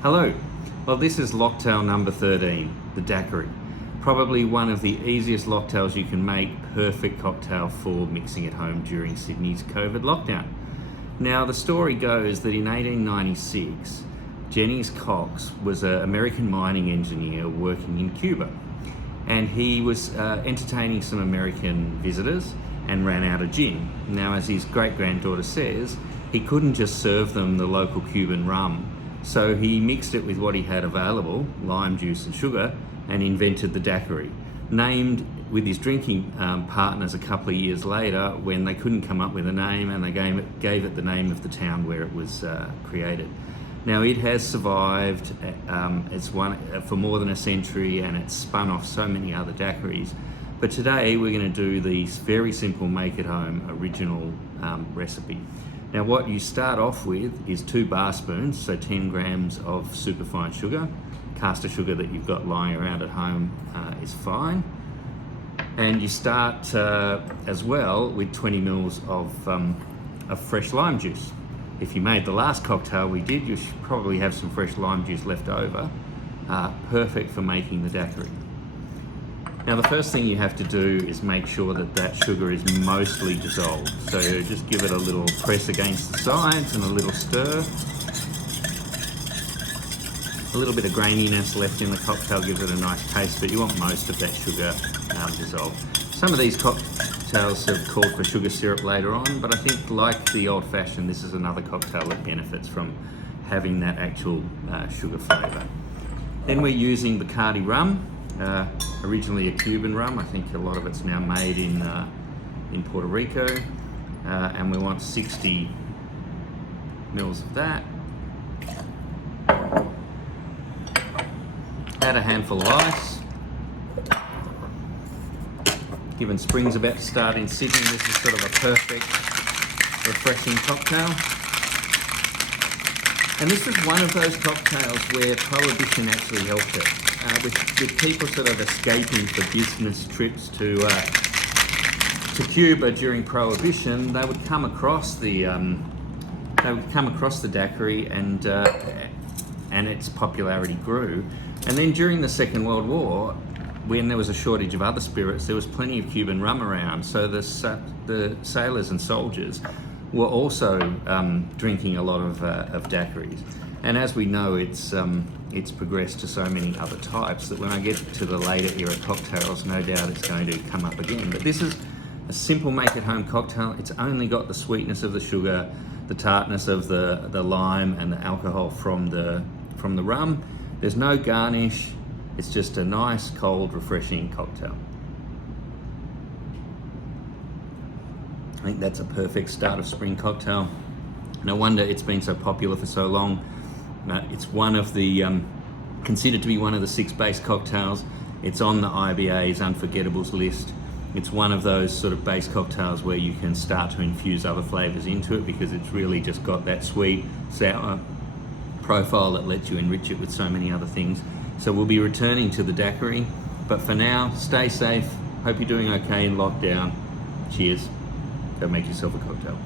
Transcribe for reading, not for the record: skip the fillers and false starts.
Hello. Well, this is Locktail number 13, the daiquiri. Probably one of the easiest locktails you can make, perfect cocktail for mixing at home during Sydney's COVID lockdown. Now, the story goes that in 1896, Jennings Cox was an American mining engineer working in Cuba. And he was entertaining some American visitors and ran out of gin. Now, as his great-granddaughter says, he couldn't just serve them the local Cuban rum. So he mixed it with what he had available, lime juice and sugar, and invented the daiquiri. Named with his drinking partners a couple of years later when they couldn't come up with a name, and they gave it the name of the town where it was created. Now, it has survived for more than a century, and it's spun off so many other daiquiris. But today we're going to do the very simple make-at-home original recipe. Now, what you start off with is 2 bar spoons, so 10 grams of superfine sugar. Caster sugar that you've got lying around at home is fine. And you start as well with 20 mils of fresh lime juice. If you made the last cocktail we did, you should probably have some fresh lime juice left over. Perfect for making the daiquiri. Now, the first thing you have to do is make sure that sugar is mostly dissolved. So just give it a little press against the sides and a little stir. A little bit of graininess left in the cocktail gives it a nice taste, but you want most of that sugar dissolved. Some of these cocktails have called for sugar syrup later on, but I think, like the old-fashioned, this is another cocktail that benefits from having that actual sugar flavour. Then we're using Bacardi rum, originally a Cuban rum. I think a lot of it's now made in Puerto Rico, and we want 60 mils of that. Add a handful of ice. Given spring's about to start in Sydney, this is sort of a perfect, refreshing cocktail. And this is one of those cocktails where Prohibition actually helped it. With people sort of escaping for business trips to Cuba during Prohibition, they would come across the daiquiri, and its popularity grew. And then during the Second World War, when there was a shortage of other spirits, there was plenty of Cuban rum around. So the sailors and soldiers were also drinking a lot of daiquiris. And as we know, it's progressed to so many other types that when I get to the later era cocktails, no doubt it's going to come up again. But this is a simple make-at-home cocktail. It's only got the sweetness of the sugar, the tartness of the lime, and the alcohol from the rum. There's no garnish. It's just a nice, cold, refreshing cocktail. I think that's a perfect start of spring cocktail. No wonder it's been so popular for so long. It's one of the, considered to be one of the 6 base cocktails. It's on the IBA's Unforgettables list. It's one of those sort of base cocktails where you can start to infuse other flavors into it, because it's really just got that sweet, sour profile that lets you enrich it with so many other things. So we'll be returning to the daiquiri, but for now, stay safe. Hope you're doing okay in lockdown. Cheers. Go make yourself a cocktail.